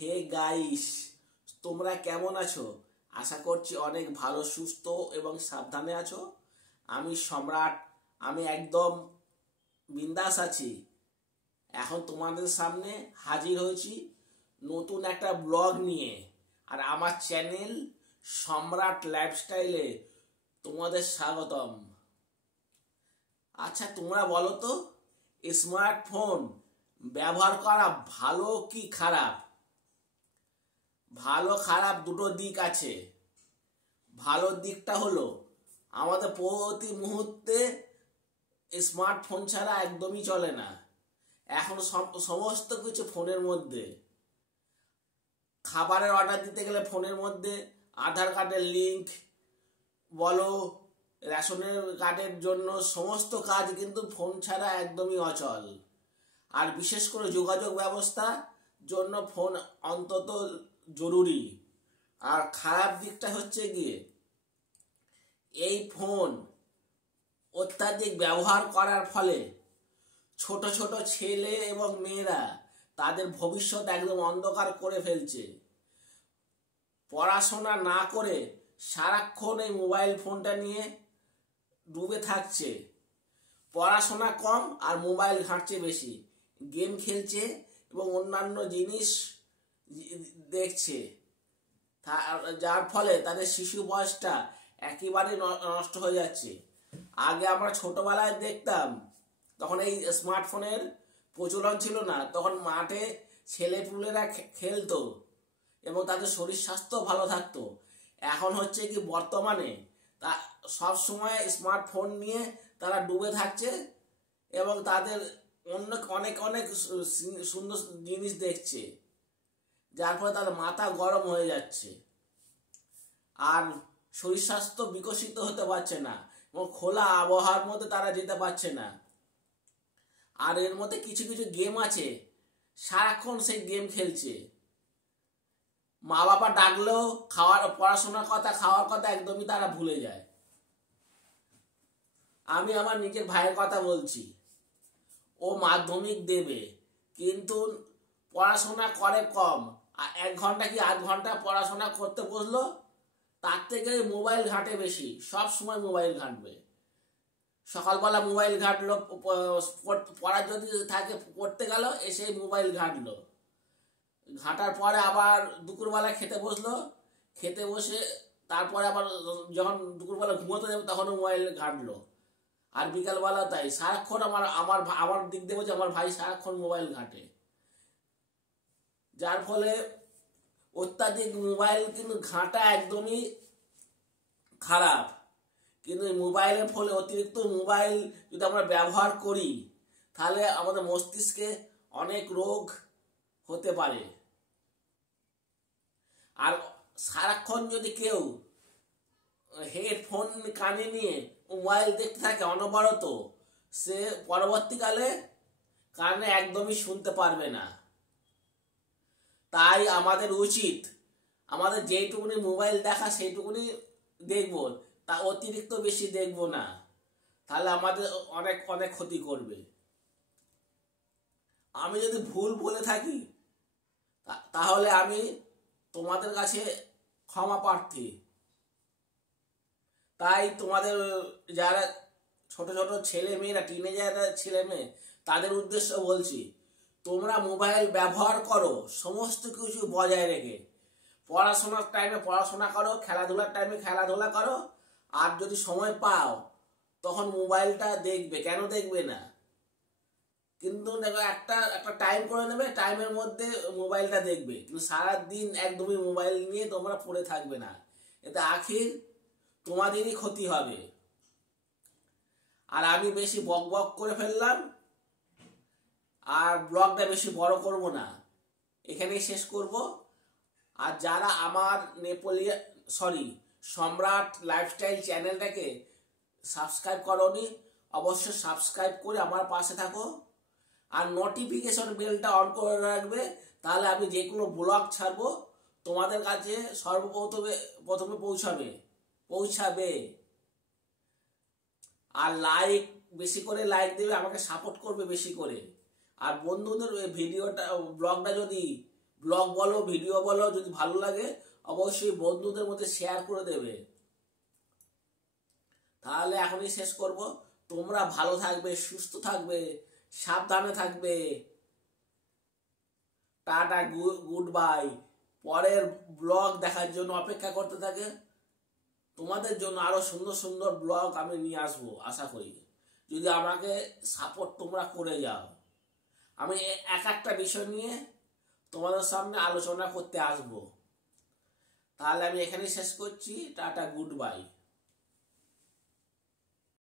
Hey guys, তোমরা কেমন আছো? আশা করছি অনেক ভালো, সুস্থ এবং সাবধানে আছো। আমি সম্রাট, আমি একদম বিন্দাস আছি। এখন তোমাদের সামনে হাজির হয়েছি নতুন একটা ব্লগ নিয়ে। আর আমার চ্যানেল সম্রাট লাইফস্টাইলে তোমাদের স্বাগতম। আচ্ছা, তোমরা বলো তো, স্মার্টফোন ব্যবহার করা ভালো কি খারাপ? ভালো খারাপ দুটো দিক আছে। ভালো দিকটা হলো আমাদের প্রতি মুহূর্তে স্মার্টফোন ছাড়া একদমই চলে না। এখন সমস্ত কিছু ফোনের মধ্যে। খাবারের অর্ডার দিতে গেলে ফোনের মধ্যে, আধার কার্ডের লিঙ্ক বলো, রেশনের কার্ডের জন্য সমস্ত কাজ কিন্তু ফোন ছাড়া একদমই অচল। আর বিশেষ করে যোগাযোগ ব্যবস্থা জন্য ফোন অন্তত জরুরি। আর খারাপ দিকটা হচ্ছে গিয়ে এই ফোন অত্যাধিক ব্যবহার করার ফলে ছোট ছোট ছেলে এবং মেয়েরা তাদের ভবিষ্যৎ একদম অন্ধকার করে ফেলছে। পড়াশোনা না করে সারাক্ষণ এই মোবাইল ফোনটা নিয়ে ডুবে থাকছে। পড়াশোনা কম আর মোবাইল ঘাঁটছে বেশি, গেম খেলছে এবং অন্যান্য জিনিস দেখছে, যার ফলে তাদের শিশু বয়সটা একেবারে নষ্ট হয়ে যাচ্ছে। আগে আমরা ছোটবেলায় দেখতাম, তখন এই স্মার্টফোনের প্রচলন ছিল না, তখন মাঠে ছেলেপুলেরা খেলতো এবং তাদের শরীর স্বাস্থ্য ভালো থাকতো। এখন হচ্ছে কি, বর্তমানে তা সব সময় স্মার্টফোন নিয়ে তারা ডুবে থাকছে এবং তাদের অনেক অনেক অনেক সুন্দর জিনিস দেখছে, যার ফলে তাদের মাথা গরম হয়ে যাচ্ছে আর শরীর স্বাস্থ্য বিকশিত হতে পারছে না এবং খোলা আবহাওয়ার মধ্যে তারা যেতে পারছে না। আর এর মধ্যে কিছু কিছু গেম আছে, সারাক্ষণ সেই গেম খেলছে। মা বাবা ডাকলেও পড়াশোনার কথা, খাওয়ার কথা একদমই তারা ভুলে যায়। আমি আমার নিজের ভাইয়ের কথা বলছি। ও মাধ্যমিক দেবে কিন্তু পড়াশোনা করে কম। 1 ঘন্টা কি 8 ঘন্টা পড়াশোনা করতে বসলো, তার থেকে মোবাইল ঘাঁটে বেশি। সব সময় মোবাইল ঘাঁটবে। সকালবেলা মোবাইল ঘাঁটলো, পড়া যদি থাকে পড়তে গেল, এসে মোবাইল ঘাঁটলো। ঘাঁটার পরে আবার দুপুরবেলা খেতে বসলো, খেতে বসে তারপরে আবার যখন দুপুরবেলা ঘুমোতে যাবে তখনও মোবাইল ঘাঁটলো। আর বিকালবেলা তাই। সারাক্ষণ আমার দিক দিয়ে বলছে, আমার ভাই সারাক্ষণ মোবাইল ঘাঁটে, যার ফলে অত্যাধিক মোবাইল কিন্তু ঘাঁটা একদমই খারাপ। কিন্তু মোবাইলের ফলে, অতিরিক্ত মোবাইল যদি আমরা ব্যবহার করি, তাহলে আমাদের মস্তিষ্কে অনেক রোগ হতে পারে। আর সারাক্ষণ যদি কেউ হেডফোন কানে নিয়ে মোবাইল দেখতে থাকে অনবরত, সে পরবর্তীকালে কানে একদমই শুনতে পারবে না। তাই আমাদের উচিত, আমাদের যেইটুকুনি মোবাইল দেখা সেইটুকুনি দেখবো, তা অতিরিক্ত বেশি দেখবো না, তাহলে আমাদের অনেক অনেক ক্ষতি করবে। আমি যদি ভুল বলে থাকি তাহলে আমি তোমাদের কাছে ক্ষমা প্রার্থী। তাই তোমাদের যারা ছোট ছোট ছেলে মেয়েরা, টিনেজার ছেলে মেয়ে, তাদের উদ্দেশ্য বলছি, তোমরা মোবাইল ব্যবহার করো সমস্ত কিছু বজায় রেখে। পড়াশোনার টাইমে পড়াশোনা করো, খেলাধুলার টাইমে খেলাধুলা করো। আর যদি সময় পাও তখন মোবাইলটা দেখবে, কেন দেখবে না? কিন্তু দেখো, একটা একটা টাইম করে নেবে, টাইমের মধ্যে মোবাইলটা দেখবে। কিন্তু সারাদিন একদমই মোবাইল নিয়ে তোমরা পড়ে থাকবে না, এতে আখির তোমাদেরই ক্ষতি হবে। আর আমি বেশি বক বক করে ফেললাম, আর ব্লগটা বেশি বড় করব না, এখানেই শেষ করব। আর যারা আমার সম্রাট লাইফস্টাইল চ্যানেলটাকে সাবস্ক্রাইব করোনি, অবশ্যই সাবস্ক্রাইব করে আমার পাশে থাকো। আর নোটিফিকেশন বেলটা অন করে রাখবে, তাহলে আমি যে কোনো ব্লগ ছাড়বো তোমাদের কাছে প্রথমে পৌঁছাবে। আর বেশি করে লাইক দেবে, আমাকে সাপোর্ট করবে বেশি করে। আর বন্ধুদের ব্লগটা যদি ব্লগ বলো, ভিডিও বলো, যদি ভালো লাগে অবশ্যই বন্ধুদের মধ্যে শেয়ার করে দেবে। তাহলে এখনই শেষ করব। তোমরা ভালো থাকবে, সুস্থ থাকবে, সাবধানে থাকবে। Tata, good bye. পরের ব্লগ দেখার জন্য অপেক্ষা করতে থাকে। তোমাদের জন্য আরো সুন্দর সুন্দর ব্লগ আমি নিয়ে আসবো আশা করি, যদি আমাকে সাপোর্ট তোমরা করে যাও। আমি এক একটা বিষয় নিয়ে তোমাদের সামনে আলোচনা করতে আসবো। তাহলে আমি এখানেই শেষ করছি। Tata, good bye.